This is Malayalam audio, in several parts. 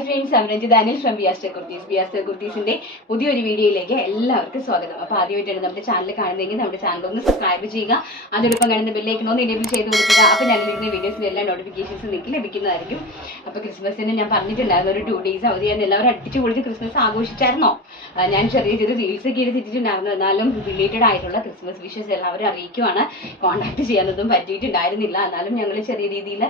Hi friends, I'm Ranjit Daniel from Biaster Kurtis. Biaster Kurtisന്റെ പുതിയൊരു വീഡിയോയിലേക്ക് എല്ലാവർക്കും സ്വാഗതം. അപ്പോൾ ആദ്യമായിട്ടാണ് നമ്മുടെ ചാനൽ കാണുന്നതെങ്കിൽ നമ്മുടെ ചാനൽ ഒന്ന് സബ്സ്ക്രൈബ് ചെയ്യുക. അതോടൊപ്പം കാണുന്ന ബെല്ലൈക്കൺ ഒന്ന് എനേബിൾ ചെയ്ത് കൊടുക്കുക. അപ്പോൾ ഞങ്ങളിരുന്ന വീഡിയോസിൻ്റെ എല്ലാ നോട്ടിഫിക്കേഷൻസ് നിങ്ങൾക്ക് ലഭിക്കുന്നതായിരിക്കും. അപ്പോൾ ക്രിസ്മസിന് ഞാൻ പറഞ്ഞിട്ടുണ്ടായിരുന്നു ഒരു 2 days അവധിയായിരുന്നു. എല്ലാവരും അടിച്ചു പൊളിച്ച് ക്രിസ്മസ് ആഘോഷിച്ചായിരുന്നോ? ഞാൻ ചെറിയ റീൽസൊക്കെ എടുത്തിട്ടുണ്ടായിരുന്നു. എന്നാലും റിലേറ്റഡ് ആയിട്ടുള്ള ക്രിസ്മസ് വിഷസ് എല്ലാവരും അറിയിക്കുവാണ്. കോൺടാക്ട് ചെയ്യാനൊന്നും പറ്റിയിട്ടുണ്ടായിരുന്നില്ല. എന്നാലും ഞങ്ങൾ ചെറിയ രീതിയിൽ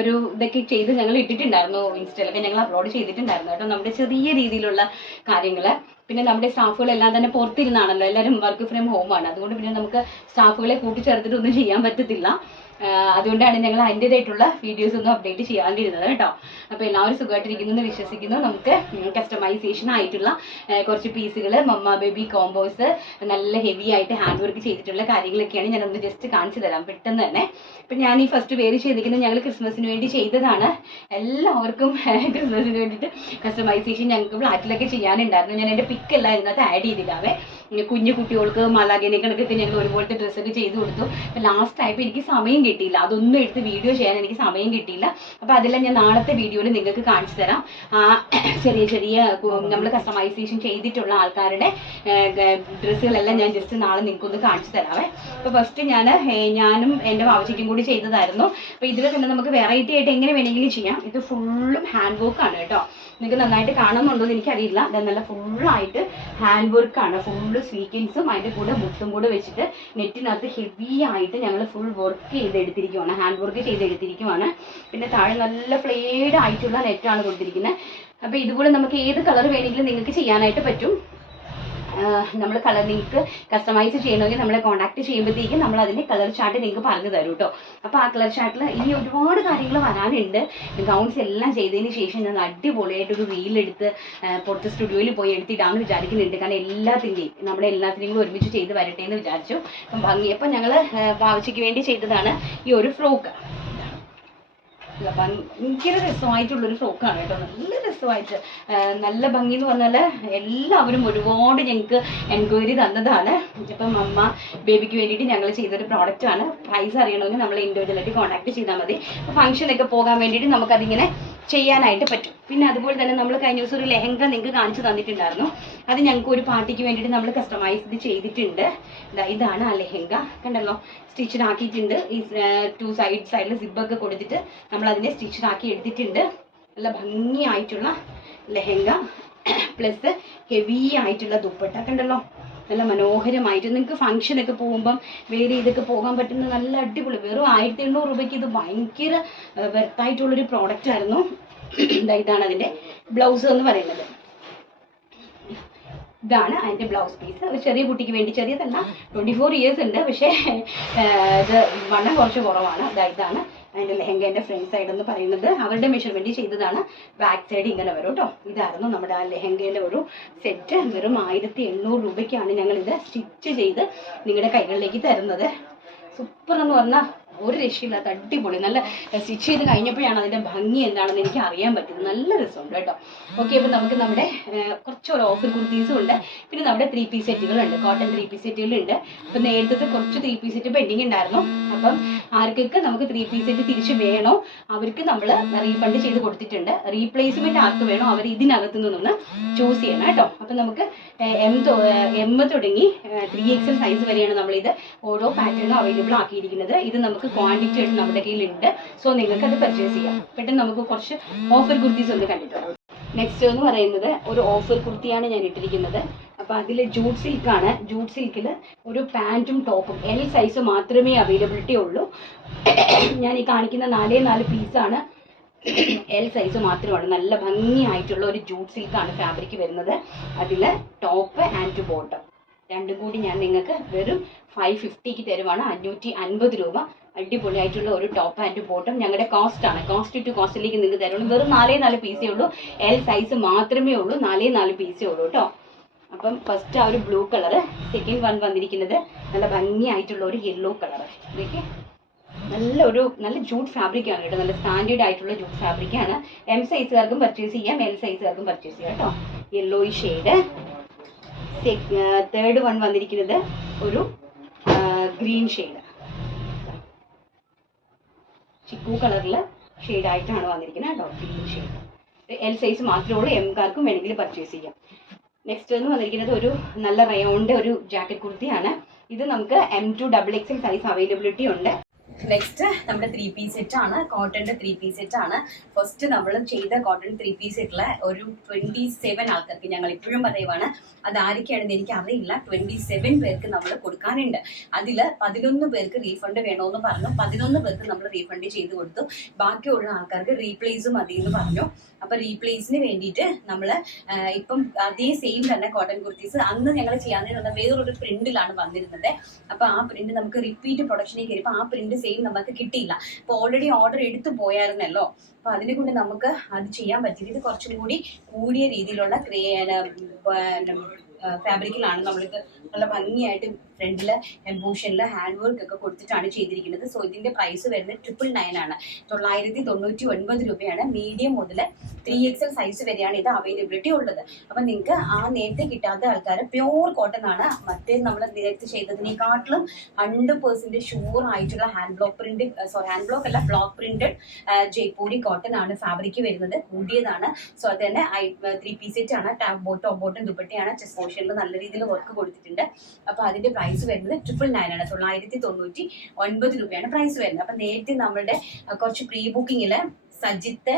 ഒരു ഇതൊക്കെ ചെയ്ത് ഞങ്ങൾ ഇട്ടിട്ടുണ്ടായിരുന്നു. ഇൻസ്റ്റയിലൊക്കെ ഞങ്ങൾ അപ്ലോഡ് ചെയ്തിട്ടുണ്ടായിരുന്നു കേട്ടോ, നമ്മുടെ ചെറിയ രീതിയിലുള്ള കാര്യങ്ങൾ. പിന്നെ നമ്മുടെ സ്റ്റാഫുകളെല്ലാം തന്നെ പുറത്തിരുന്നാണല്ലോ, എല്ലാവരും വർക്ക് ഫ്രം ഹോമാണ്. അതുകൊണ്ട് പിന്നെ നമുക്ക് സ്റ്റാഫുകളെ കൂട്ടിച്ചേർത്തിട്ടൊന്നും ചെയ്യാൻ പറ്റത്തില്ല. അതുകൊണ്ടാണ് ഞങ്ങൾ അതിൻ്റെതായിട്ടുള്ള വീഡിയോസ് ഒന്നും അപ്ഡേറ്റ് ചെയ്യാണ്ടിരുന്നത് കേട്ടോ. അപ്പോൾ എല്ലാവരും സുഖമായിട്ടിരിക്കുന്നു എന്ന് വിശ്വസിക്കുന്നു. നമുക്ക് കസ്റ്റമൈസേഷൻ ആയിട്ടുള്ള കുറച്ച് പീസുകൾ, മമ്മ ബേബി കോംബോസ്, നല്ല ഹെവി ആയിട്ട് ഹാൻഡ് വർക്ക് ചെയ്തിട്ടുള്ള കാര്യങ്ങളൊക്കെയാണ് ഞാനൊന്ന് ജസ്റ്റ് കാണിച്ചു തരാം പെട്ടെന്ന് തന്നെ. ഇപ്പം ഞാൻ ഈ ഫസ്റ്റ് വേര് ചെയ്തിരിക്കുന്നത് ഞങ്ങൾ ക്രിസ്മസിന് വേണ്ടി ചെയ്തതാണ്. എല്ലാവർക്കും ക്രിസ്മസിന് വേണ്ടിയിട്ട് കസ്റ്റമൈസേഷൻ ഞങ്ങൾക്ക് ഫ്ലാറ്റിലൊക്കെ ചെയ്യാനുണ്ടായിരുന്നു. ഞാൻ എൻ്റെ പിക്കെല്ലാം ഇതിനകത്ത് ആഡ് ചെയ്തില്ലാവേ. കുഞ്ഞു കുട്ടികൾക്ക് മലാഗിനെ കണക്കൊക്കെ ഞങ്ങൾ ഒരുപോലത്തെ ഡ്രസ്സൊക്കെ ചെയ്ത് കൊടുത്തു. അപ്പം ലാസ്റ്റ് ആയപ്പോൾ എനിക്ക് സമയം കിട്ടിയില്ല, അതൊന്നും എടുത്ത് വീഡിയോ ചെയ്യാൻ എനിക്ക് സമയം കിട്ടിയില്ല. അപ്പോൾ അതെല്ലാം ഞാൻ നാളത്തെ വീഡിയോയിൽ നിങ്ങൾക്ക് കാണിച്ചു തരാം. ചെറിയ ചെറിയ നമ്മൾ കസ്റ്റമൈസേഷൻ ചെയ്തിട്ടുള്ള ഡ്രസ്സുകളെല്ലാം ഞാൻ ജസ്റ്റ് നാളെ നിങ്ങൾക്കൊന്ന് കാണിച്ചു തരാവേ. അപ്പോൾ ഫസ്റ്റ് ഞാനും എൻ്റെ വാവച്ചിക്കും കൂടി ചെയ്തതായിരുന്നു. അപ്പോൾ ഇതിൽ തന്നെ നമുക്ക് വെറൈറ്റി ആയിട്ട് എങ്ങനെ വേണമെങ്കിലും ചെയ്യാം. ഇത് ഫുള്ളും ഹാൻഡ് വർക്കാണ് കേട്ടോ. നിങ്ങൾക്ക് നന്നായിട്ട് കാണുന്നുണ്ടോ എന്ന് എനിക്കറിയില്ല. അത് നല്ല ഫുള്ളായിട്ട് ഹാൻഡ് വർക്കാണ്. ഫുള്ള് സ്വീക്കൻസും അതിൻ്റെ കൂടെ മുട്ടും കൂടെ വെച്ചിട്ട് നെറ്റിനകത്ത് ഹെവി ആയിട്ട് ഞങ്ങൾ ഫുൾ വർക്ക് ചെയ്തെടുത്തിരിക്കുവാണ്, ഹാൻഡ് വർക്ക് ചെയ്തെടുത്തിരിക്കുവാണ്. പിന്നെ താഴെ നല്ല ഫ്ലെയ്ഡ് ആയിട്ടുള്ള നെറ്റാണ് കൊടുത്തിരിക്കുന്നത്. അപ്പോൾ ഇതുപോലെ നമുക്ക് ഏത് കളർ വേണമെങ്കിലും നിങ്ങൾക്ക് ചെയ്യാനായിട്ട് പറ്റും. നമ്മൾ നിങ്ങൾക്ക് കസ്റ്റമൈസ് ചെയ്യണമെങ്കിൽ നമ്മളെ കോൺടാക്ട് ചെയ്യുമ്പോഴത്തേക്കും നമ്മൾ അതിൻ്റെ കളർ ചാർട്ട് നിങ്ങൾക്ക് പറഞ്ഞു തരും കേട്ടോ. അപ്പോൾ ആ കളർ ചാർട്ടിൽ ഇനി ഒരുപാട് കാര്യങ്ങൾ വരാനുണ്ട്. ഗൗൺസ് എല്ലാം ചെയ്തതിന് ശേഷം ഞാൻ അടിപൊളിയായിട്ടൊരു റീലെടുത്ത് പുറത്ത് സ്റ്റുഡിയോയിൽ പോയി എടുത്തിടാമെന്ന് വിചാരിക്കുന്നുണ്ട്. കാരണം നമ്മുടെ എല്ലാത്തിനെയും കൂടി ഒരുമിച്ച് ചെയ്ത് വരട്ടെ എന്ന് വിചാരിച്ചു. അപ്പം ഭംഗിയപ്പോൾ ഞങ്ങൾ വാവച്ചിക്ക് വേണ്ടി ചെയ്തതാണ് ഈ ഒരു ഫ്രോക്ക്. ഭയങ്കര രസമായിട്ടുള്ളൊരു ഫ്രോക്കാണ് കേട്ടോ, നല്ല രസമായിട്ട്, നല്ല ഭംഗി എന്ന് പറഞ്ഞാൽ എല്ലാവരും ഒരുപാട് ഞങ്ങൾക്ക് എൻക്വയറി തന്നതാണ്. ഇപ്പം അമ്മ ബേബിക്ക് വേണ്ടിയിട്ട് ഞങ്ങൾ ചെയ്തൊരു പ്രോഡക്റ്റാണ്. പ്രൈസ് അറിയണമെങ്കിൽ നമ്മൾ ഇൻഡിവിജ്വലായിട്ട് കോൺടാക്ട് ചെയ്താൽ മതി. അപ്പോൾ ഫംഗ്ഷനൊക്കെ പോകാൻ വേണ്ടിയിട്ട് നമുക്കതിങ്ങനെ ചെയ്യാനായിട്ട് പറ്റും. പിന്നെ അതുപോലെ തന്നെ നമ്മൾ കഴിഞ്ഞ ദിവസം ഒരു ലെഹങ്ക നിങ്ങൾക്ക് കാണിച്ചു തന്നിട്ടുണ്ടായിരുന്നു. അത് ഞങ്ങൾക്ക് ഒരു പാർട്ടിക്ക് വേണ്ടിയിട്ട് നമ്മൾ കസ്റ്റമൈസ്ഡ് ചെയ്തിട്ടുണ്ട്. ഇതാണ് ആ ലെഹങ്ക, കണ്ടല്ലോ, സ്റ്റിച്ചഡ് ആക്കിയിട്ടുണ്ട്. ഈ 2 സൈഡിൽ സിബൊക്കെ കൊടുത്തിട്ട് നമ്മൾ അതിനെ സ്റ്റിച്ചഡ് ആക്കി എടുത്തിട്ടുണ്ട്. നല്ല ഭംഗിയായിട്ടുള്ള ലെഹങ്ക പ്ലസ് ഹെവി ആയിട്ടുള്ള ദുപ്പട്ട, കണ്ടല്ലോ, നല്ല മനോഹരമായിട്ട് നിങ്ങൾക്ക് ഫംഗ്ഷനൊക്കെ പോകുമ്പം വേറെ ഇതൊക്കെ പോകാൻ പറ്റുന്ന നല്ല അടിപൊളി. വെറും 1800 രൂപയ്ക്ക് ഇത് ഭയങ്കര വെർത്തായിട്ടുള്ളൊരു പ്രോഡക്റ്റ് ആയിരുന്നു. ഇതാണ് അതിൻ്റെ ബ്ലൗസ് എന്ന് പറയുന്നത്. ഇതാണ് അതിൻ്റെ ബ്ലൗസ് പീസ്. ഒരു ചെറിയ കുട്ടിക്ക് വേണ്ടി, ചെറിയതല്ല, 24 years ഉണ്ട്, പക്ഷേ ഇത് വണ്ണം കുറച്ച് കുറവാണ്. ഇതാണ് അതിൻ്റെ ലെഹങ്കേൻ്റെ ഫ്രണ്ട് സൈഡ് എന്ന് പറയുന്നത്. അവരുടെ മെഷർമെൻറ്റ് ചെയ്തതാണ്. ബാക്ക് സൈഡ് ഇങ്ങനെ വരും കേട്ടോ. ഇതായിരുന്നു നമ്മുടെ ആ ലെഹങ്കേൻ്റെ ഒരു സെറ്റ്. വെറും 1800 രൂപയ്ക്കാണ് ഞങ്ങളിത് സ്റ്റിച്ച് ചെയ്ത് നിങ്ങളുടെ കൈകളിലേക്ക് തരുന്നത്. സൂപ്പർ എന്ന് പറഞ്ഞാൽ ഒരു രക്ഷയില്ലാത്ത അടിപൊളി. നല്ല സ്റ്റിച്ച് ചെയ്ത് കഴിഞ്ഞപ്പോഴാണ് അതിൻ്റെ ഭംഗി എന്താണെന്ന് എനിക്ക് അറിയാൻ പറ്റുന്നത്. നല്ല രസമുണ്ട് കേട്ടോ. ഓക്കെ, അപ്പം നമുക്ക് നമ്മുടെ കുറച്ചൊരു ഓഫർ കുർത്തീസും ഉണ്ട്. പിന്നെ നമ്മുടെ 3 piece സെറ്റുകളുണ്ട്, കോട്ടൺ 3 piece സെറ്റുകളുണ്ട്. അപ്പം നേരത്തെ കുറച്ച് 3 piece സെറ്റ് പെൻഡിങ് ഉണ്ടായിരുന്നു. അപ്പം ആർക്കൊക്കെ നമുക്ക് 3 piece സെറ്റ് തിരിച്ച് വേണോ അവർക്ക് നമ്മൾ റീഫണ്ട് ചെയ്ത് കൊടുത്തിട്ടുണ്ട്. റീപ്ലേസ്മെൻറ്റ് ആർക്ക് വേണോ അവർ ഇതിനകത്ത് നിന്നൊന്ന് ചൂസ് ചെയ്യണം കേട്ടോ. അപ്പം നമുക്ക് M തുടങ്ങി 3XL സൈസ് വരെയാണ് നമ്മളിത് ഓരോ പാറ്റേണും അവൈലബിൾ ആക്കിയിരിക്കുന്നത്. ഇത് നമുക്ക് ക്വാണ്ടിറ്റി ആയിട്ട് നമ്മുടെ കയ്യിലുണ്ട്. സോ നിങ്ങൾക്ക് അത് പർച്ചേസ് ചെയ്യാം. പെട്ടെന്ന് നമുക്ക് കുറച്ച് ഓഫർ കുർത്തീസ് ഒന്ന് കണ്ടിട്ടുണ്ട്. നെക്സ്റ്റ് എന്ന് പറയുന്നത് ഒരു ഓഫർ കുർത്തിയാണ് ഞാൻ ഇട്ടിരിക്കുന്നത്. അപ്പോൾ അതിൽ ജൂട്ട് സിൽക്കാണ്. ജൂട്ട് സിൽക്കിൽ ഒരു പാൻറ്റും ടോപ്പും L സൈസ് മാത്രമേ അവൈലബിലിറ്റി ഉള്ളൂ. ഞാൻ ഈ കാണിക്കുന്ന 4 പീസാണ് L സൈസ് മാത്രമാണ്. നല്ല ഭംഗിയായിട്ടുള്ള ഒരു ജൂട്ട് സിൽക്കാണ് ഫാബ്രിക് വരുന്നത്. അതിൽ ടോപ്പ് ആൻഡ് ബോട്ടം രണ്ടും കൂടി ഞാൻ നിങ്ങൾക്ക് വെറും 550ക്ക് തരുവാണ്. 550 രൂപ. അടിപൊളിയായിട്ടുള്ള ഒരു ടോപ്പ് ആൻഡ് ബോട്ടം ഞങ്ങളുടെ കോസ്റ്റാണ്. കോസ്റ്റ് ടു കോസ്റ്റിലേക്ക് നിങ്ങൾക്ക് തരുള്ളൂ. വെറും 4 പീസേ ഉള്ളൂ. L സൈസ് മാത്രമേ ഉള്ളൂ. 4 പീസേ ഉള്ളൂ കേട്ടോ. അപ്പം ഫസ്റ്റ് ആ ഒരു ബ്ലൂ കളറ്. സെക്കൻഡ് വൺ വന്നിരിക്കുന്നത് നല്ല ഭംഗിയായിട്ടുള്ള ഒരു യെല്ലോ കളറ്. ഇതൊക്കെ നല്ല ജൂട്ട് ഫാബ്രിക്കാണ് കേട്ടോ. നല്ല സ്റ്റാൻഡേർഡ് ആയിട്ടുള്ള ജൂട്ട് ഫാബ്രിക്കാണ്. M സൈസുകാർക്കും പർച്ചേസ് ചെയ്യാം, L സൈസുകാർക്കും പർച്ചേസ് ചെയ്യാം കേട്ടോ. Yellow shade. തേർഡ് വൺ വന്നിരിക്കുന്നത് ഒരു ഗ്രീൻ ഷെയ്ഡ്, ചിക്കു കളറിൽ ഷെയ്ഡായിട്ടാണ് വന്നിരിക്കുന്നത് കേട്ടോ. Green shade. എൽ സൈസ് മാത്രമേ ഉള്ളൂ, എംകാർക്കും വേണമെങ്കിൽ പർച്ചേസ് ചെയ്യാം. നെക്സ്റ്റ് എന്ന് വന്നിരിക്കുന്നത് ഒരു നല്ല റയോണ്ട് ഒരു ജാക്കറ്റ് കുർത്തിയാണ്. ഇത് നമുക്ക് M2 XXL സൈസ് അവൈലബിലിറ്റി ഉണ്ട്. നെക്സ്റ്റ് നമ്മുടെ 3 പീസ് സെറ്റ് ആണ്, കോട്ടന്റെ 3 പീസ് സെറ്റ് ആണ്. ഫസ്റ്റ് നമ്മൾ ചെയ്ത കോട്ടൺ 3 പീസ് സെറ്റിലെ ഒരു 27 ആൾക്കാർക്ക് ഞങ്ങൾ ഇപ്പോഴും പറയുവാണ്, അത് ആരൊക്കെയാണെന്ന് എനിക്ക് അറിയില്ല. 27 പേർക്ക് നമ്മൾ കൊടുക്കാനുണ്ട്. അതിൽ 11 പേർക്ക് റീഫണ്ട് വേണമെന്ന് പറഞ്ഞു. 11 പേർക്ക് നമ്മൾ റീഫണ്ട് ചെയ്ത് കൊടുത്തു. ബാക്കിയുള്ള ആൾക്കാർക്ക് റീപ്ലേസ് മതി എന്ന് പറഞ്ഞു. അപ്പൊ റീപ്ലേസിന് വേണ്ടിയിട്ട് നമ്മൾ ഇപ്പം അതേ സെയിം തന്നെ കോട്ടൺ കുർത്തീസ് അന്ന് ഞങ്ങൾ ചെയ്യാനുള്ള വേറൊരു പ്രിന്റിലാണ് വന്നിരുന്നത്. അപ്പൊ ആ പ്രിന്റ് നമുക്ക് റിപ്പീറ്റ് പ്രൊഡക്ഷനിൽ കയറിയപ്പോൾ ആ പ്രിന്റ് സെയിം നമുക്ക് കിട്ടിയില്ല. അപ്പൊ ഓൾറെഡി ഓർഡർ എടുത്തു പോയായിരുന്നല്ലോ. അപ്പൊ അതിനെ കൊണ്ട് നമുക്ക് അത് ചെയ്യാൻ പറ്റില്ല. ഇത് കുറച്ചും കൂടി കൂടിയ രീതിയിലുള്ള ഫാബ്രിക്കിലാണ് നമ്മൾക്ക് നല്ല ഭംഗിയായിട്ട് ഫ്രണ്ടില് എംബോഷനില് ഹാൻഡ് വർക്ക് ഒക്കെ കൊടുത്തിട്ടാണ് ചെയ്തിരിക്കുന്നത്. സോ ഇതിന്റെ പ്രൈസ് വരുന്നത് 999 ആണ്, 999 രൂപയാണ്. മീഡിയം മുതൽ 3XL സൈസ് വരെയാണ് ഇത് അവൈലബിലിറ്റി ഉള്ളത്. അപ്പൊ നിങ്ങൾക്ക് ആ നേരത്തെ കിട്ടാത്ത ആൾക്കാർ പ്യോർ കോട്ടൺ ആണ്. മറ്റേ നമ്മൾ നേരത്തെ ചെയ്തതിനെക്കാട്ടിലും 100% ഷുവർ ആയിട്ടുള്ള hand block print, sorry hand block അല്ല, ബ്ലോക്ക് പ്രിന്റഡ് ജയ്പൂരി കോട്ടൺ ആണ് ഫാബ്രിക് വരുന്നത്. കൂടിയതാണ്. സോ അത് തന്നെ 3 പീസ് സെറ്റ് ആണ്. ടോപ്പ് ബോട്ടം ദുപ്പട്ടയാണ്. ചെസ്റ്റ് പോർഷനിൽ നല്ല രീതിയിൽ വർക്ക് കൊടുത്തിട്ടുണ്ട്. അപ്പൊ അതിന്റെ പ്രൈസ് വരുന്നത് 999 ആണ്, 999 രൂപയാണ് പ്രൈസ് വരുന്നത്. അപ്പൊ നേരത്തെ നമ്മളുടെ കുറച്ച് പ്രീ ബുക്കിങ്ങില് സജിത്ത്,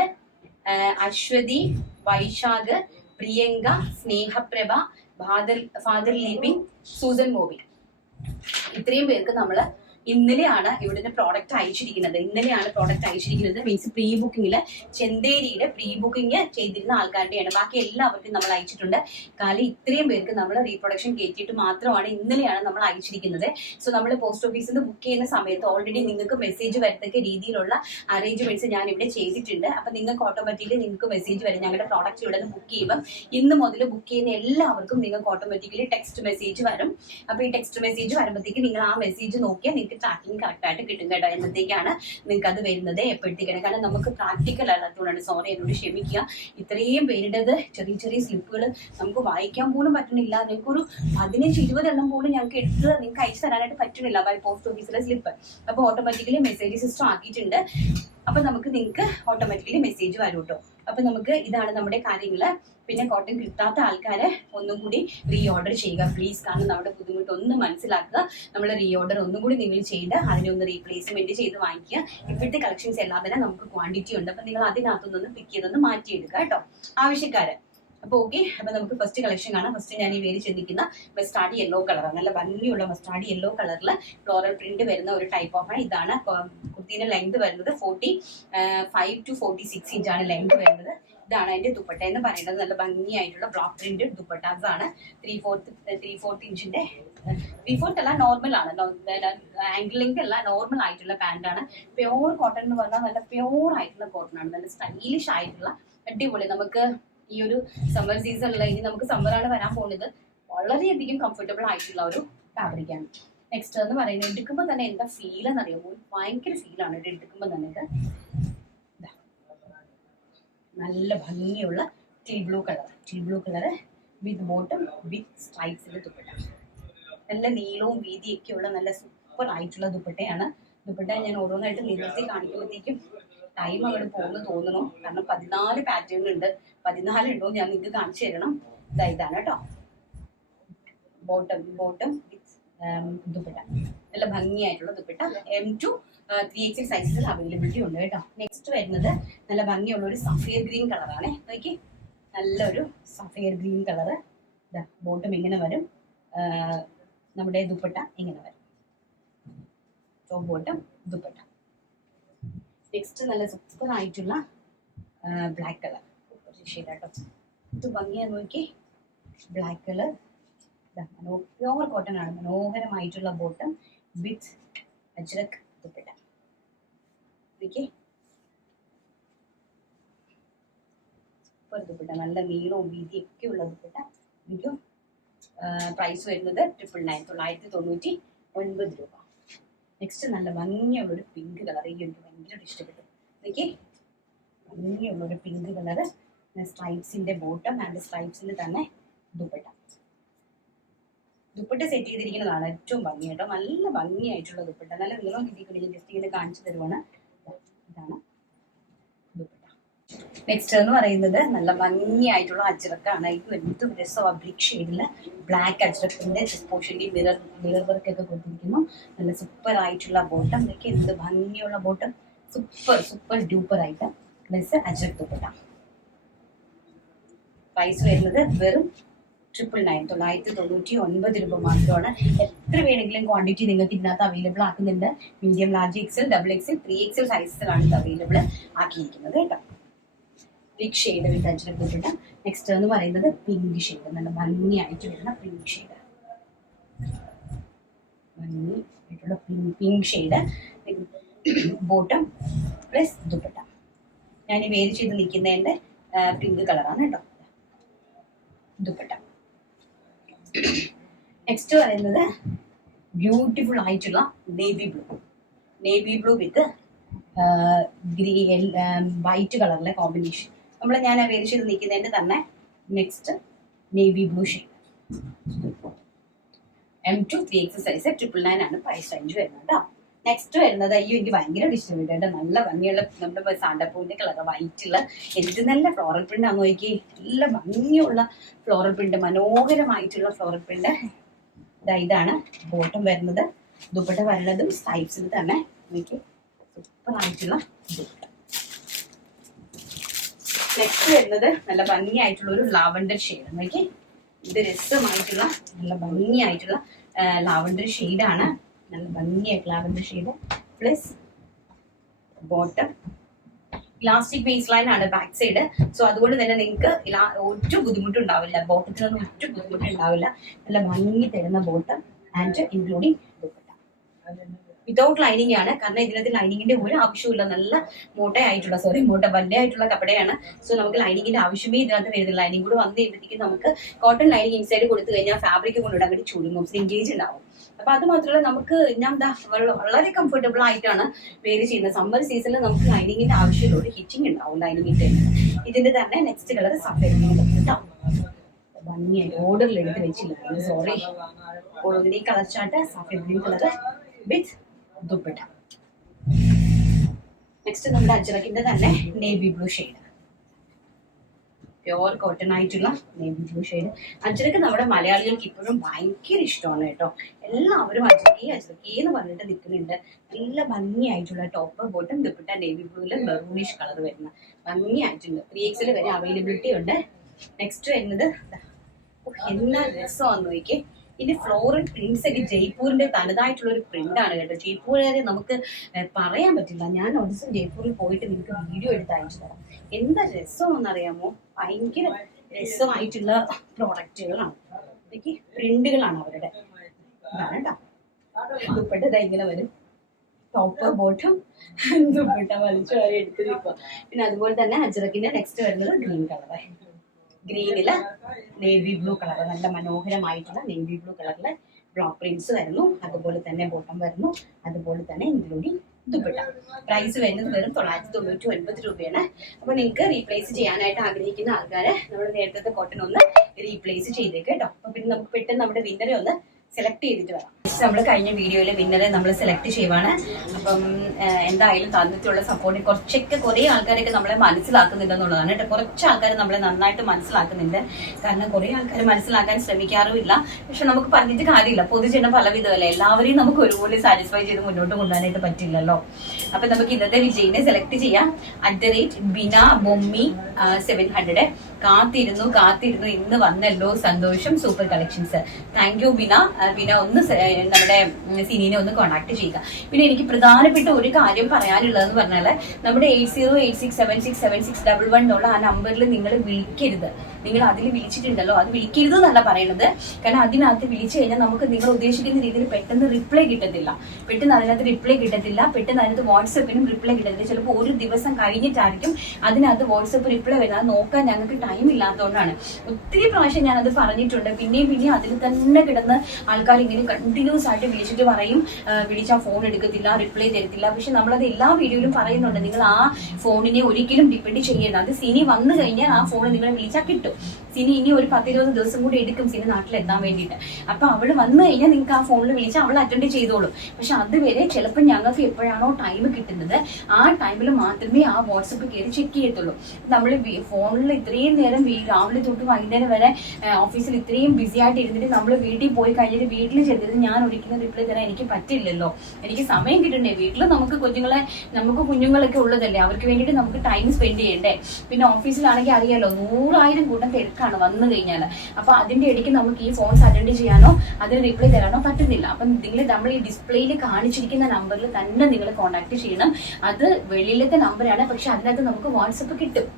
അശ്വതി, വൈശാഖ്, പ്രിയങ്ക, സ്നേഹപ്രഭ, ഫാദർ ലിപിൻ, സൂസൻ മോബി, ഇത്രയും പേർക്ക് നമ്മൾ ഇന്നലെയാണ് ഇവിടുന്ന് പ്രോഡക്റ്റ് അയച്ചിരിക്കുന്നത്. മീൻസ് പ്രീ ബുക്കിങ്ങില് ചെന്തേരിയുടെ പ്രീ ബുക്കിംഗ് ചെയ്തിരുന്ന ആൾക്കാരുടെയാണ്. ബാക്കി എല്ലാവർക്കും നമ്മൾ അയച്ചിട്ടുണ്ട്. കാലം ഇത്രയും പേർക്ക് നമ്മൾ റീപ്രൊഡക്ഷൻ കയറ്റിയിട്ട് മാത്രമാണ് ഇന്നലെയാണ് നമ്മൾ അയച്ചിരിക്കുന്നത്. സോ നമ്മൾ പോസ്റ്റ് ഓഫീസിൽ നിന്ന് ബുക്ക് ചെയ്യുന്ന സമയത്ത് ഓൾറെഡി നിങ്ങൾക്ക് മെസ്സേജ് വരത്തക്ക രീതിയിലുള്ള അറേഞ്ച്മെന്റ്സ് ഞാൻ ഇവിടെ ചെയ്തിട്ടുണ്ട്. അപ്പൊ നിങ്ങൾക്ക് ഓട്ടോമാറ്റിക്കലി നിങ്ങൾക്ക് മെസ്സേജ് വരും. ഞങ്ങളുടെ പ്രോഡക്റ്റ് ഇവിടെ നിന്ന് ബുക്ക് ചെയ്യുമ്പോൾ ഇന്ന് മുതൽ ബുക്ക് ചെയ്യുന്ന എല്ലാവർക്കും നിങ്ങൾക്ക് ഓട്ടോമാറ്റിക്കലി ടെക്സ്റ്റ് മെസ്സേജ് വരും. അപ്പൊ ഈ ടെക്സ്റ്റ് മെസ്സേജ് വരുമ്പോഴത്തേക്ക് നിങ്ങൾ ആ മെസ്സേജ് നോക്കിയാൽ നിങ്ങൾക്ക് ട്രാക്കിംഗ് കറക്റ്റ് ആയിട്ട് കിട്ടും കേട്ടോ. എന്നത്തേക്കാണ് നിങ്ങൾക്ക് അത് വരുന്നത്, എപ്പോഴത്തേക്കാണ്. കാരണം നമുക്ക് പ്രാക്ടിക്കൽ അല്ലാത്തതുകൊണ്ടാണ്. സോറി, എന്നോട് ക്ഷമിക്കുക. ഇത്രയും പേരുടേത് ചെറിയ ചെറിയ സ്ലിപ്പുകൾ നമുക്ക് വായിക്കാൻ പോലും പറ്റുന്നില്ല. നിങ്ങൾക്കൊരു 15-20 എണ്ണം പോലും ഞങ്ങൾക്ക് എടുത്ത് നിങ്ങൾക്ക് അയച്ചു തരാനായിട്ട് പറ്റുന്നില്ല ബൈ പോസ്റ്റ് ഓഫീസിലെ സ്ലിപ്പ്. അപ്പോൾ ഓട്ടോമാറ്റിക്കലി മെസ്സേജ് സിസ്റ്റം ആക്കിയിട്ടുണ്ട്. അപ്പൊ നിങ്ങൾക്ക് ഓട്ടോമാറ്റിക്കലി മെസ്സേജ് വരും കേട്ടോ. അപ്പൊ നമുക്ക് ഇതാണ് നമ്മുടെ കാര്യങ്ങള്. പിന്നെ കോട്ടൺ കിട്ടാത്ത ആൾക്കാരെ ഒന്നും കൂടി റീ ഓർഡർ ചെയ്യുക പ്ലീസ്. കാരണം നമ്മുടെ ബുദ്ധിമുട്ട് ഒന്ന് മനസ്സിലാക്കുക. നമ്മൾ റീ ഓർഡർ ഒന്നും കൂടി നിങ്ങൾ ചെയ്ത് അതിനെ ഒന്ന് റീപ്ലേസ്മെന്റ് ചെയ്ത് വാങ്ങിക്കുക. ഇപ്പോഴത്തെ കളക്ഷൻസ് എല്ലാം തന്നെ നമുക്ക് ക്വാണ്ടിറ്റി ഉണ്ട്. അപ്പൊ നിങ്ങൾ അതിനകത്തുനിന്ന് പിക്ക് ചെയ്തൊന്ന് മാറ്റിയെടുക്കുക കേട്ടോ ആവശ്യക്കാര്. അപ്പൊ ഓക്കെ, അപ്പൊ നമുക്ക് ഫസ്റ്റ് കളക്ഷൻ കാണാം. ഫസ്റ്റ് ഞാൻ ഈ വേരി ചിന്തിക്കുന്ന മസ്റ്റാർഡ് യെല്ലോ കളർ, നല്ല ഭംഗിയുള്ള മസ്റ്റാർഡ് യെല്ലോ കളറിൽ ഫ്ലോറൽ പ്രിന്റ് വരുന്ന ഒരു ടൈപ്പ് ഓഫ് ആണ്. ഇതാണ് കുർത്തിന്റെ ലെങ്ത് വരുന്നത്. 45 to 46 ഇഞ്ചാണ് ലെങ്ത് വരുന്നത്. ഇതാണ് അതിന്റെ ദുപ്പട്ട എന്ന് പറയുന്നത്. നല്ല ഭംഗിയായിട്ടുള്ള ബ്ലോക്ക് പ്രിന്റ് ദുപ്പട്ടാസ് ആണ്. 3/4 ഇഞ്ചിന്റെ 3/4 അല്ല, നോർമൽ ആണ്, ആംഗിൾ ലെങ്ത് അല്ല, നോർമൽ ആയിട്ടുള്ള പാന്റ് ആണ്. പ്യോർ കോട്ടൺ എന്ന് പറഞ്ഞാൽ നല്ല പ്യോർ ആയിട്ടുള്ള കോട്ടൺ ആണ്. നല്ല സ്റ്റൈലിഷ് ആയിട്ടുള്ള അടിപൊളി. നമുക്ക് ഈ ഒരു സമ്മർ സീസണിൽ, ഇനി നമുക്ക് സമ്മറാണ് വരാൻ പോകുന്നത്, വളരെയധികം കംഫർട്ടബിൾ ആയിട്ടുള്ള ഒരു ഫാബ്രിക്കാണ്. നെക്സ്റ്റ് എന്ന് പറയുന്നത് എടുക്കുമ്പോൾ തന്നെ എന്താ ഫീൽ എന്നറിയാമോ? ഭയങ്കര ഫീലാണ് ഇത് എടുക്കുമ്പോൾ തന്നെ. ഇത് നല്ല ഭംഗിയുള്ള tea blue colour with bottom with സ്ട്രൈപ്സിന്റെ ദുപ്പട്ട. നല്ല നീളവും വീതിയൊക്കെയുള്ള നല്ല സൂപ്പർ ആയിട്ടുള്ള ദുപ്പട്ടയാണ്. ദുപ്പട്ട ഞാൻ ഓരോന്നായിട്ട് നിരത്തി കാണിക്കുമ്പോഴത്തേക്കും ടൈം അങ്ങോട്ട് പോകുന്നു തോന്നുന്നു. കാരണം 14 പാറ്റേൺ ഉണ്ട്. 14 ഉണ്ടോ ഞാൻ നിങ്ങൾക്ക് കാണിച്ചു തരണം. ഇതാണ് കേട്ടോ ബോട്ടം വിത്ത് ദുപ്പട്ട. നല്ല ഭംഗിയായിട്ടുള്ള ദുപ്പട്ട. M2 3XL സൈസിൽ അവൈലബിലിറ്റി ഉണ്ട് കേട്ടോ. നെക്സ്റ്റ് വരുന്നത് നല്ല ഭംഗിയുള്ള ഒരു സഫയർ ഗ്രീൻ കളറാണ്. നോക്കി, നല്ലൊരു സഫയർ ഗ്രീൻ കളറ്. ബോട്ടം ഇങ്ങനെ വരും, നമ്മുടെ ദുപ്പട്ട ഇങ്ങനെ വരും. Top bottom dupatta. നെക്സ്റ്റ് നല്ല സൂപ്പർ ആയിട്ടുള്ള ബ്ലാക്ക് കളർ കേട്ടോ. ഇത് ഭംഗിയാന്ന് നോക്കി, ബ്ലാക്ക് കളർ. പ്യോർ കോട്ടൺ ആണ്. മനോഹരമായിട്ടുള്ള ബോട്ടം വിത്ത് അജ്രക് ദുപ്പട്ട. സൂപ്പർ ദുപ്പട്ട, നല്ല നീളവും വീതിയൊക്കെ ഉള്ള ദുപ്പട്ട. എനിക്ക് പ്രൈസ് വരുന്നത് 999 രൂപ. നെക്സ്റ്റ് നല്ല ഭംഗിയുള്ളൊരു പിങ്ക് കളർ. ഈ എനിക്ക് ഭയങ്കര ഇഷ്ടപ്പെട്ടു. എനിക്ക് ഭംഗിയുള്ളൊരു പിങ്ക് കളർ, സ്ട്രൈപ്സിന്റെ ബോട്ടം ആൻഡ് സ്ട്രൈപ്സിന്റെ തന്നെ ദുപ്പട്ട. ദുപ്പട്ട സെറ്റ് ചെയ്തിരിക്കുന്നതാണ് ഏറ്റവും ഭംഗി കേട്ടോ. നല്ല ഭംഗിയായിട്ടുള്ള ദുപ്പട്ട, നല്ല നീളം കിട്ടിക്കൊണ്ട് ജസ്റ്റ് ഇങ്ങനെ കാണിച്ചു തരുവാണ്. ഇതാണ് ദുപ്പട്ട. നെക്സ്റ്റ് എന്ന് പറയുന്നത് നല്ല ഭംഗിയായിട്ടുള്ള അജ്രക്കാണ്. ഇത് എന്ത് രസം ബ്രിക് ഷെയ്ഡില് ബ്ലാക്ക് അജ്രക്കിന്റെ പോർഷനിൽ മിറർ വർക്ക് ഒക്കെ കൊടുത്തിരിക്കുന്നു. നല്ല സൂപ്പർ ആയിട്ടുള്ള ബോട്ടം. ഇതൊക്കെ എന്ത് ഭംഗിയുള്ള ബോട്ടം, സൂപ്പർ ഡ്യൂപ്പർ ആയിട്ട് പ്ലസ് അജ്രക് ദുപ്പട്ട. പ്രൈസ് വരുന്നത് വെറും 999 രൂപ മാത്രമാണ്. എത്ര വേണമെങ്കിലും ക്വാണ്ടിറ്റി നിങ്ങൾക്ക് ഇതിനകത്ത് അവൈലബിൾ ആക്കുന്നുണ്ട്. Medium, large, XL, double XL, 3XL സൈസസിലാണ് ഇത് അവൈലബിൾ ആക്കിയിരിക്കുന്നത് കേട്ടോ. Pink shade with ajrak dupatta. Next എന്ന് പറയുന്നത് പിങ്ക് ഷെയ്ഡ്, നല്ല ഭംഗിയായിട്ട് വരുന്ന പിങ്ക് ഷെയ്ഡ്, ഭംഗിയായിട്ടുള്ള pink shade bottom plus dupatta. ഞാൻ ഈ വേര് ചെയ്ത് നിൽക്കുന്നതിൻ്റെ പിങ്ക് കളറാണ് കേട്ടോ ദുപ്പട്ട. നെക്സ്റ്റ് പറയുന്നത് ബ്യൂട്ടിഫുൾ ആയിട്ടുള്ള നേവി ബ്ലൂ വിത്ത് വൈറ്റ് കളറിലെ കോമ്പിനേഷൻ. ഞാൻ വേര് ചെയ്ത് നിൽക്കുന്നതിൻ്റെ തന്നെ next navy blue shade. M2 3XL size 999 ആണ് പ്രൈസ് റേഞ്ച് വരുന്നത് കേട്ടോ. നെക്സ്റ്റ് വരുന്നത് എനിക്ക് ഭയങ്കര ഇഷ്ടപ്പെട്ടു കേട്ടോ. നല്ല ഭംഗിയുള്ള നമ്മുടെ സാണ്ടപ്പൂവിന്റെ കളർ വൈറ്റുള്ള എന്ത് നല്ല ഫ്ലോറൽ പ്രിന്റ് ആണെന്ന് നോക്കി. നല്ല ഭംഗിയുള്ള ഫ്ലോറൽ പ്രിന്റ്, മനോഹരമായിട്ടുള്ള ഫ്ലോറൽ പ്രിന്റ്. ഇതാണ് ബോട്ടം വരുന്നത്. ദുപ്പട്ട വരുന്നതും സ്ട്രൈപ്സിൽ തന്നെ നോക്കി സൂപ്പർ ആയിട്ടുള്ള ദുപ്പട്ട. നെക്സ്റ്റ് വരുന്നത് നല്ല ഭംഗിയായിട്ടുള്ള ഒരു ലാവണ്ടർ ഷെയ്ഡ് നോക്കി. ഇത് രസമായിട്ടുള്ള നല്ല ഭംഗിയായിട്ടുള്ള ലാവണ്ടർ ഷെയ്ഡാണ്. നല്ല ഭംഗിയായിട്ട് lavender shade plus bottom. Elastic base line ആണ് ബാക്ക് സൈഡ്. സോ അതുകൊണ്ട് തന്നെ നിങ്ങൾക്ക് ഒട്ടും ബുദ്ധിമുട്ടുണ്ടാവില്ല, ബോട്ടത്തിനൊന്നും ഒട്ടും ബുദ്ധിമുട്ടുണ്ടാവില്ല. നല്ല ഭംഗി തരുന്ന bottom and including dupatta. Without lining ആണ്, കാരണം ഇതിനകത്ത് ലൈനിങ്ങിന്റെ ഒരു ആവശ്യമില്ല. നല്ല വല്ലയായിട്ടുള്ള കപ്പടയാണ്. സോ നമുക്ക് ലൈനിങ്ങിന്റെ ആവശ്യമേ ഇതിനകത്ത് വരുന്നില്ല. ലൈനിങ് കൂടെ വന്നു കഴിയുമ്പോഴത്തേക്കും നമുക്ക് കോട്ടൺ ലൈനിങ് ഇൻസൈഡ് കൊടുത്തു കഴിഞ്ഞാൽ ഫാബ്രിക് കൊണ്ടിടാൻ അങ്ങോട്ട് ചുരുങ്ങും, എൻഗേജ് ഉണ്ടാവും. അപ്പൊ അത് മാത്രമല്ല നമുക്ക് വളരെ കംഫർട്ടബിൾ ആയിട്ടാണ് വേര് ചെയ്യുന്നത്. സമ്മർ സീസണിൽ നമുക്ക് ലൈനിങ്ങിന്റെ ആവശ്യമുള്ള ഒരു ഹിറ്റിംഗ് ഉണ്ടാവും ലൈനിങ്ങിന്റെ. ഇതിന്റെ തന്നെ നെക്സ്റ്റ് കളർ സഫേഡ് കേട്ടോ. ഭംഗിയായിട്ട് ഓർഡറിൽ എടുത്ത് വെച്ചില്ല, സോറി. ഈ കളർ ചാർട്ട് സഫേഡ് ഗ്രീൻ കളർ വിത്ത് ദുപ്പട്ട. നെക്സ്റ്റ് നമ്മുടെ അജ്രക്കിന്റെ തന്നെ navy blue shade, pure cotton ആയിട്ടുള്ള നേവി ബ്ലൂ ഷെയ്ഡ്. അജ്രക്ക് നമ്മുടെ മലയാളികൾക്ക് ഇപ്പോഴും ഭയങ്കര ഇഷ്ടമാണ് കേട്ടോ. എല്ലാവരും അജ്രക്കി എന്ന് പറഞ്ഞിട്ട് നിൽക്കുന്നുണ്ട്. നല്ല ഭംഗിയായിട്ടുള്ള ടോപ്പ് ബോട്ടം ദുപ്പട്ട നേവി ബ്ലൂവില് മെറൂണിഷ് കളർ വരുന്ന ഭംഗിയായിട്ടുണ്ട്. 3XL വരെ അവൈലബിലിറ്റി ഉണ്ട്. നെക്സ്റ്റ് വരുന്നത് എന്നാ രസമാണെന്ന് നോക്കി. ഇതിന്റെ ഫ്ലോറൽ പ്രിന്റ്സ് ഒക്കെ ജയ്പൂരിന്റെ തനതായിട്ടുള്ള ഒരു പ്രിന്റ് ആണ് കേട്ടോ. ജയ്പൂരുകാരെ നമുക്ക് പറയാൻ പറ്റില്ല. ഞാൻ ഒരു ദിവസം ജയ്പൂരിൽ പോയിട്ട് നിങ്ങൾക്ക് വീഡിയോ എടുത്ത് അയച്ചു തരാം. എന്താ രസമെന്നറിയാമോ? ഭയങ്കര രസമായിട്ടുള്ള പ്രോഡക്റ്റുകളാണ്. ഇതൊക്കെ പ്രിന്റുകളാണ് അവരുടെ. ഇതാണ് കേട്ടോ ദുപ്പട്ട. ഇങ്ങനെ വരും, ടോപ്പ് ബോട്ടം ദുപ്പട്ട വലിച്ചു വരെ എടുത്ത് നിൽക്കുക. പിന്നെ അതുപോലെ തന്നെ അജ്രക്കിന്റെ നെക്സ്റ്റ് വരുന്നത് ഗ്രീൻ കളറ്. ഗ്രീനില് നേവി ബ്ലൂ കളർ, നല്ല മനോഹരമായിട്ടുള്ള നേവി ബ്ലൂ കളറിലെ ബ്ലോക്ക് പ്രിന്റ്സ് വരുന്നു. അതുപോലെ തന്നെ ബോട്ടം വരുന്നു. അതുപോലെ തന്നെ ഇൻക്ലൂഡിങ് ദുപ്പട്ട. പ്രൈസ് വരുന്നത് വെറും 999 രൂപയാണ്. അപ്പൊ നിങ്ങൾക്ക് റീപ്ലേസ് ചെയ്യാനായിട്ട് ആഗ്രഹിക്കുന്ന ആൾക്കാരെ നമ്മൾ നേരത്തെ കോട്ടൺ ഒന്ന് റീപ്ലേസ് ചെയ്തേക്ക് കേട്ടോ. അപ്പൊ പിന്നെ നമുക്ക് പെട്ടെന്ന് നമ്മുടെ വിന്നറെ ഒന്ന് സെലക്ട് ചെയ്തിട്ട് വരാം. നമ്മൾ കഴിഞ്ഞ വീഡിയോയിലെ വിന്നറെ നമ്മൾ സെലക്ട് ചെയ്യുവാണ്. അപ്പം എന്തായാലും തന്നിട്ടുള്ള സപ്പോർട്ട് കുറേ ആൾക്കാരൊക്കെ നമ്മളെ മനസ്സിലാക്കുന്നുണ്ടെന്നുള്ളതാണ് കേട്ടോ. കുറച്ച് ആൾക്കാർ നമ്മളെ നന്നായിട്ട് മനസ്സിലാക്കുന്നുണ്ട്. കാരണം കുറേ ആൾക്കാർ മനസ്സിലാക്കാൻ ശ്രമിക്കാറുമില്ല. പക്ഷെ നമുക്ക് പറഞ്ഞിട്ട് കാര്യമില്ല, പൊതുജനം പലവിധമല്ല. എല്ലാവരെയും നമുക്ക് ഒരുപോലെ സാറ്റിസ്ഫൈ ചെയ്ത് മുന്നോട്ട് കൊണ്ടുപോകാനായിട്ട് പറ്റില്ലല്ലോ. അപ്പൊ നമുക്ക് ഇന്നത്തെ വിജയിനെ സെലക്ട് ചെയ്യാം. @BinaBommi700. കാത്തിരുന്നു ഇന്ന് വന്നല്ലോ, സന്തോഷം, super collections. Thank you Bina ഒന്ന് നമ്മുടെ സിനിനെ ഒന്ന് കോൺടാക്ട് ചെയ്യുക. പിന്നെ എനിക്ക് പ്രധാനപ്പെട്ട ഒരു കാര്യം പറയാനുള്ളതെന്ന് പറഞ്ഞാൽ നമ്മുടെ 8086767611 എന്നുള്ള ആ നമ്പറിൽ നിങ്ങൾ വിളിക്കരുത്. നിങ്ങൾ അതിൽ വിളിച്ചിട്ടുണ്ടല്ലോ, അത് വിളിക്കരുത് എന്നല്ല പറയുന്നത്. കാരണം അതിനകത്ത് വിളിച്ചു കഴിഞ്ഞാൽ നമുക്ക് നിങ്ങൾ ഉദ്ദേശിക്കുന്ന രീതിയിൽ പെട്ടെന്ന് റിപ്ലൈ കിട്ടത്തില്ല. പെട്ടെന്ന് അതിനകത്ത് വാട്സപ്പിനും റിപ്ലൈ കിട്ടത്തില്ല. ചിലപ്പോൾ ഒരു ദിവസം കഴിഞ്ഞിട്ടായിരിക്കും അതിനകത്ത് വാട്സപ്പ് റിപ്ലൈ വരുന്നത്. അത് നോക്കാൻ ഞങ്ങൾക്ക് ടൈം ഇല്ലാത്തതുകൊണ്ടാണ്. ഒത്തിരി പ്രാവശ്യം ഞാനത് പറഞ്ഞിട്ടുണ്ട്. പിന്നെയും അതിൽ തന്നെ കിടന്ന് ആൾക്കാർ ഇങ്ങനെ കണ്ടിന്യൂസ് കണ്ടിന്യൂസ് ആയിട്ട് വിളിച്ചിട്ട് പറയും വിളിച്ചാൽ ഫോൺ എടുക്കത്തില്ല, റിപ്ലൈ തരത്തില്ല. പക്ഷെ നമ്മളത് എല്ലാ വീഡിയോയിലും പറയുന്നുണ്ട്, നിങ്ങൾ ആ ഫോണിനെ ഒരിക്കലും ഡിപ്പെൻഡ് ചെയ്യരുത്. അത് സിനി വന്നു കഴിഞ്ഞാൽ ആ ഫോൺ നിങ്ങളെ വിളിച്ചാൽ കിട്ടും. സിനി ഇനി ഒരു 10-20 ദിവസം കൂടി എടുക്കും സിനി നാട്ടിലെത്താൻ വേണ്ടിയിട്ട്. അപ്പൊ അവള് വന്നു കഴിഞ്ഞാൽ നിങ്ങൾക്ക് ആ ഫോണിൽ വിളിച്ചാൽ അവൾ അറ്റൻഡ് ചെയ്തോളും. പക്ഷെ അതുവരെ ചിലപ്പോൾ ഞങ്ങൾക്ക് എപ്പോഴാണോ ടൈം കിട്ടുന്നത് ആ ടൈമിൽ മാത്രമേ ആ വാട്സപ്പ് കയറി ചെക്ക് ചെയ്യത്തുള്ളൂ. നമ്മൾ ഫോണിൽ ഇത്രയും നേരം രാവിലെ തൊട്ട് വൈകുന്നേരം വരെ ഓഫീസിൽ ഇത്രയും ബിസി ആയിട്ട് ഇരുന്നിട്ട് നമ്മൾ വീട്ടിൽ പോയി കഴിഞ്ഞിട്ട് വീട്ടിൽ ചെന്നിട്ട് ഞാൻ ഒരിക്കലും റിപ്ലൈ തരാൻ എനിക്ക് പറ്റില്ലല്ലോ. എനിക്ക് സമയം കിട്ടണ്ടേ? വീട്ടിൽ നമുക്ക് കുഞ്ഞുങ്ങളൊക്കെ ഉള്ളതല്ലേ, അവർക്ക് വേണ്ടിയിട്ട് നമുക്ക് ടൈം സ്പെൻഡ് ചെയ്യണ്ടേ. പിന്നെ ഓഫീസിലാണെങ്കിൽ അറിയാലോ 100,000 കൂട്ടം തിരക്കാണ് വന്നു കഴിഞ്ഞാൽ. അപ്പൊ അതിന്റെ ഇടയ്ക്ക് നമുക്ക് ഈ ഫോൺസ് അറ്റൻഡ് ചെയ്യാനോ അതിന് റിപ്ലൈ തരാനോ പറ്റുന്നില്ല. അപ്പൊ നമ്മൾ ഈ ഡിസ്പ്ലേയിൽ കാണിച്ചിരിക്കുന്ന നമ്പറിൽ തന്നെ നിങ്ങൾ കോൺടാക്ട് ചെയ്യണം. അത് വെളിയിലത്തെ നമ്പറാണ്, പക്ഷെ അതിനകത്ത് നമുക്ക് വാട്സപ്പ് കിട്ടും.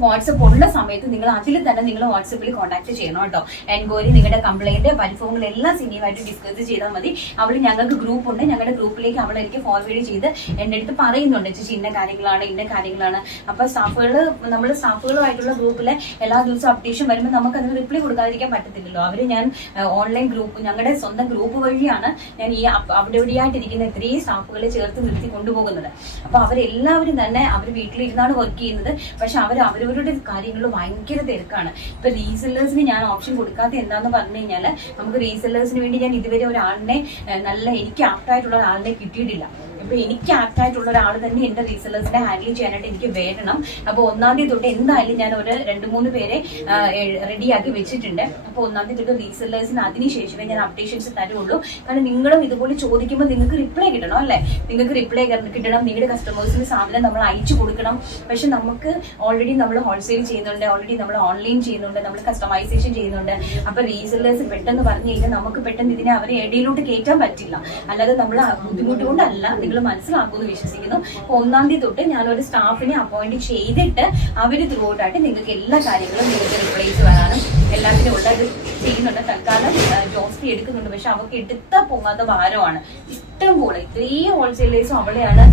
വാട്സപ്പ് ഉള്ള സമയത്ത് നിങ്ങൾ അതിൽ തന്നെ നിങ്ങൾ വാട്സപ്പിൽ കോൺടാക്ട് ചെയ്യണം കേട്ടോ. എൻക്വയറി, നിങ്ങളുടെ കംപ്ലൈന്റ്, പരിഭവങ്ങൾ എല്ലാം സിനിയുമായിട്ട് ഡിസ്കസ് ചെയ്താൽ മതി. അവൾ ഞങ്ങൾക്ക് ഗ്രൂപ്പ് ഉണ്ട്, ഞങ്ങളുടെ ഗ്രൂപ്പിലേക്ക് അവൾ എനിക്ക് ഫോർവേഡ് ചെയ്ത് എന്റെ അടുത്ത് പറയുന്നുണ്ട്, ചേച്ചി ഇന്ന കാര്യങ്ങളാണ്. അപ്പൊ നമ്മൾ സ്റ്റാഫുകളുമായിട്ടുള്ള ഗ്രൂപ്പിലെ എല്ലാ ദിവസവും അപ്ഡേഷൻ വരുമ്പോൾ നമുക്ക് അതിന് റിപ്ലൈ കൊടുക്കാതിരിക്കാൻ പറ്റത്തില്ലല്ലോ. അവര് ഞാൻ ഓൺലൈൻ ഗ്രൂപ്പ്, ഞങ്ങളുടെ സ്വന്തം ഗ്രൂപ്പ് വഴിയാണ് ഞാൻ ഈ അവിടെ ഇവിടെയായിട്ടിരിക്കുന്ന ഇത്രയും സ്റ്റാഫുകളെ ചേർത്ത് നിർത്തി കൊണ്ടുപോകുന്നത്. അപ്പൊ അവരെല്ലാവരും തന്നെ അവർ വീട്ടിലിരുന്നാണ് വർക്ക് ചെയ്യുന്നത്. പക്ഷെ അവരവരുടെ കാര്യങ്ങൾ ഭയങ്കര തിരക്കാണ്. ഇപ്പൊ റീസെല്ലേഴ്സിന് ഞാൻ ഓപ്ഷൻ കൊടുക്കാത്ത എന്താന്ന് പറഞ്ഞു കഴിഞ്ഞാല്, നമുക്ക് റീസെല്ലേഴ്സിന് വേണ്ടി ഞാൻ ഇതുവരെ ഒരാളിനെ എനിക്ക് ആപ്റ്റായിട്ടുള്ള ഒരാളിനെ കിട്ടിയിട്ടില്ല. അപ്പൊ എനിക്ക് ആപ്റ്റായിട്ടുള്ള ഒരാൾ തന്നെ എന്റെ റീസെല്ലേഴ്സിനെ ഹാൻഡിൽ ചെയ്യാനായിട്ട് എനിക്ക് വേണം. അപ്പൊ 1-ാം തീയതി തൊട്ട് എന്തായാലും ഞാൻ ഒരു 2-3 പേരെ റെഡിയാക്കി വെച്ചിട്ടുണ്ട്. അപ്പൊ 1-ാം തീയതി തൊട്ട് റീസെല്ലേഴ്സിന് അതിനുശേഷമേ ഞാൻ അപ്ഡേഷൻസ് തരുള്ളൂ. കാരണം നിങ്ങളും ഇതുപോലെ ചോദിക്കുമ്പോൾ നിങ്ങൾക്ക് റിപ്ലൈ കിട്ടണം അല്ലെ, നിങ്ങൾക്ക് റിപ്ലൈ കിട്ടണം. നിങ്ങളുടെ കസ്റ്റമേഴ്സിന് സാധനം നമ്മൾ അയച്ചു കൊടുക്കണം. പക്ഷെ നമുക്ക് ഓൾറെഡി നമ്മൾ ഹോൾസെയിൽ ചെയ്യുന്നുണ്ട്, ഓൾറെഡി നമ്മൾ ഓൺലൈൻ ചെയ്യുന്നുണ്ട്, നമ്മൾ കസ്റ്റമൈസേഷൻ ചെയ്യുന്നുണ്ട്. അപ്പൊ റീസെല്ലേഴ്സ് പെട്ടെന്ന് പറഞ്ഞു കഴിഞ്ഞാൽ നമുക്ക് പെട്ടെന്ന് ഇതിനെ അവരെ ഇടയിലോട്ട് കയറ്റാൻ പറ്റില്ല. അല്ലാതെ നമ്മൾ ബുദ്ധിമുട്ട് കൊണ്ടല്ല, നിങ്ങൾ മനസ്സിലാക്കുമെന്ന് വിശ്വസിക്കുന്നു. 1-ാം തീയതി തൊട്ട് ഞാനൊരു സ്റ്റാഫിനെ അപ്പോയിന്റ് ചെയ്തിട്ട് അവര് ത്രൂ ഔട്ടായിട്ട് നിങ്ങൾക്ക് എല്ലാ കാര്യങ്ങളും നിങ്ങൾക്ക് റിപ്ലൈസ് വരാനും എല്ലാത്തിനും ഉള്ള ഇത് ചെയ്യുന്നുണ്ട്. തൽക്കാലം ജോസ്റ്റി എടുക്കുന്നുണ്ട്, പക്ഷെ അവർക്ക് എടുത്താൽ പോകാത്ത ഭാരമാണ്. ഇഷ്ടം പോലെ ഇത്രയും ഹോൾസെയിലേഴ്സും അവളെയാണ്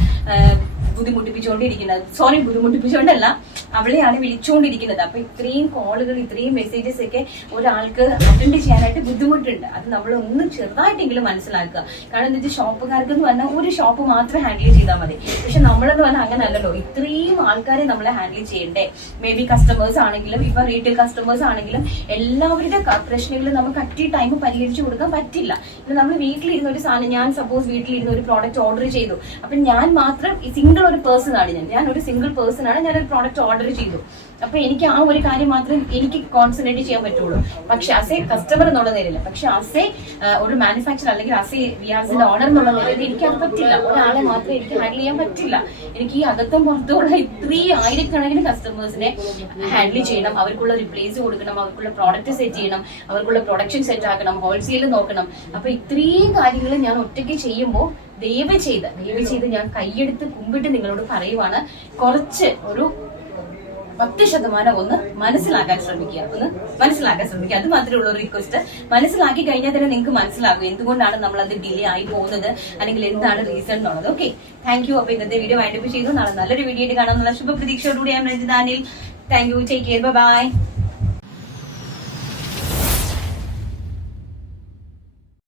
ബുദ്ധിമുട്ടിപ്പിച്ചുകൊണ്ടല്ല, അവളെയാണ് വിളിച്ചുകൊണ്ടിരിക്കുന്നത്. അപ്പൊ ഇത്രയും കോളുകൾ, ഇത്രയും മെസ്സേജസ് ഒക്കെ ഒരാൾക്ക് അറ്റൻഡ് ചെയ്യാനായിട്ട് ബുദ്ധിമുട്ടുണ്ട്. അത് നമ്മൾ ഒന്ന് ചെറുതായിട്ടെങ്കിലും മനസ്സിലാക്കുക. കാരണം എന്താ വെച്ചാൽ ഷോപ്പുകാർക്ക് എന്ന് പറഞ്ഞാൽ ഒരു ഷോപ്പ് മാത്രം ഹാൻഡിൽ ചെയ്താൽ മതി. പക്ഷെ നമ്മളെന്ന് പറഞ്ഞാൽ അങ്ങനെ അല്ലല്ലോ, ഇത്രയും ആൾക്കാരെ നമ്മളെ ഹാൻഡിൽ ചെയ്യണ്ടേ. മേ ബി കസ്റ്റമേഴ്സ് ആണെങ്കിലും ഇപ്പൊ റീറ്റെയിൽ കസ്റ്റമേഴ്സ് ആണെങ്കിലും എല്ലാവരുടെ പ്രശ്നങ്ങൾ നമുക്ക് അറ്റ് ടൈം പരിഹരിച്ചു കൊടുക്കാൻ പറ്റില്ല. ഇപ്പൊ നമ്മൾ വീട്ടിലിരുന്ന ഒരു സാധനം, ഞാൻ സപ്പോസ് വീട്ടിലിരുന്ന ഒരു പ്രോഡക്റ്റ് ഓർഡർ ചെയ്തു. അപ്പൊ ഞാൻ മാത്രം സിംഗിൾ ഒരു പേഴ്സൺ ആണ്, ഞാൻ ഒരു സിംഗിൾ പേഴ്സൺ ആണ്, ഞാനൊരു പ്രോഡക്റ്റ് ഓർഡർ ചെയ്തു. അപ്പൊ എനിക്ക് ആ ഒരു കാര്യം മാത്രമേ എനിക്ക് കോൺസെൻട്രേറ്റ് ചെയ്യാൻ പറ്റുള്ളൂ. പക്ഷെ ആസ് എ കസ്റ്റമർ എന്നുള്ള നിലയിൽ, പക്ഷെ ആസ് എ ഒരു മാനുഫാക്ചർ അല്ലെങ്കിൽ ആസ് എ വിയാസിന്റെ ഓണർ എന്നുള്ള നിലയിൽ എനിക്ക് അത് പറ്റില്ല. ഒരാളെ മാത്രം എനിക്ക് ഹാൻഡിൽ ചെയ്യാൻ പറ്റില്ല. എനിക്ക് ഈ അകത്തും പുറത്തുമുള്ള ഇത്രയും ആയിരക്കണക്കിന് കസ്റ്റമേഴ്സിനെ ഹാൻഡിൽ ചെയ്യണം. അവർക്കുള്ള റിപ്ലേസ് കൊടുക്കണം, അവർക്കുള്ള പ്രോഡക്റ്റ് സെറ്റ് ചെയ്യണം, അവർക്കുള്ള പ്രൊഡക്ഷൻ സെറ്റ് ആക്കണം, ഹോൾസെയിൽ നോക്കണം. അപ്പൊ ഇത്രയും കാര്യങ്ങൾ ഞാൻ ഒറ്റയ്ക്ക് ചെയ്യുമ്പോൾ ദയവ് ചെയ്ത് ഞാൻ കൈയെടുത്ത് കുമ്പിട്ട് നിങ്ങളോട് പറയുവാണ്, കുറച്ച് ഒരു 10% ഒന്ന് മനസ്സിലാക്കാൻ ശ്രമിക്കുക. അത് മാത്രമേ ഉള്ള ഒരു റിക്വസ്റ്റ്. മനസ്സിലാക്കി കഴിഞ്ഞാൽ തന്നെ നിങ്ങൾക്ക് മനസ്സിലാകും എന്തുകൊണ്ടാണ് നമ്മൾ അത് ഡിലേ ആയി പോകുന്നത്, അല്ലെങ്കിൽ എന്താണ് റീസൺ എന്നുള്ളത്. Okay, thank you. അപ്പൊ ഇന്നത്തെ വീഡിയോ വൈൻഡപ്പ് ചെയ്തു. നാളെ നല്ലൊരു വീഡിയോ ആയിട്ട് കാണാമെന്നുള്ള ശുഭപ്രതീക്ഷയോടുകൂടി ഞാൻ Ranjitha Anil. Thank you, take care, by.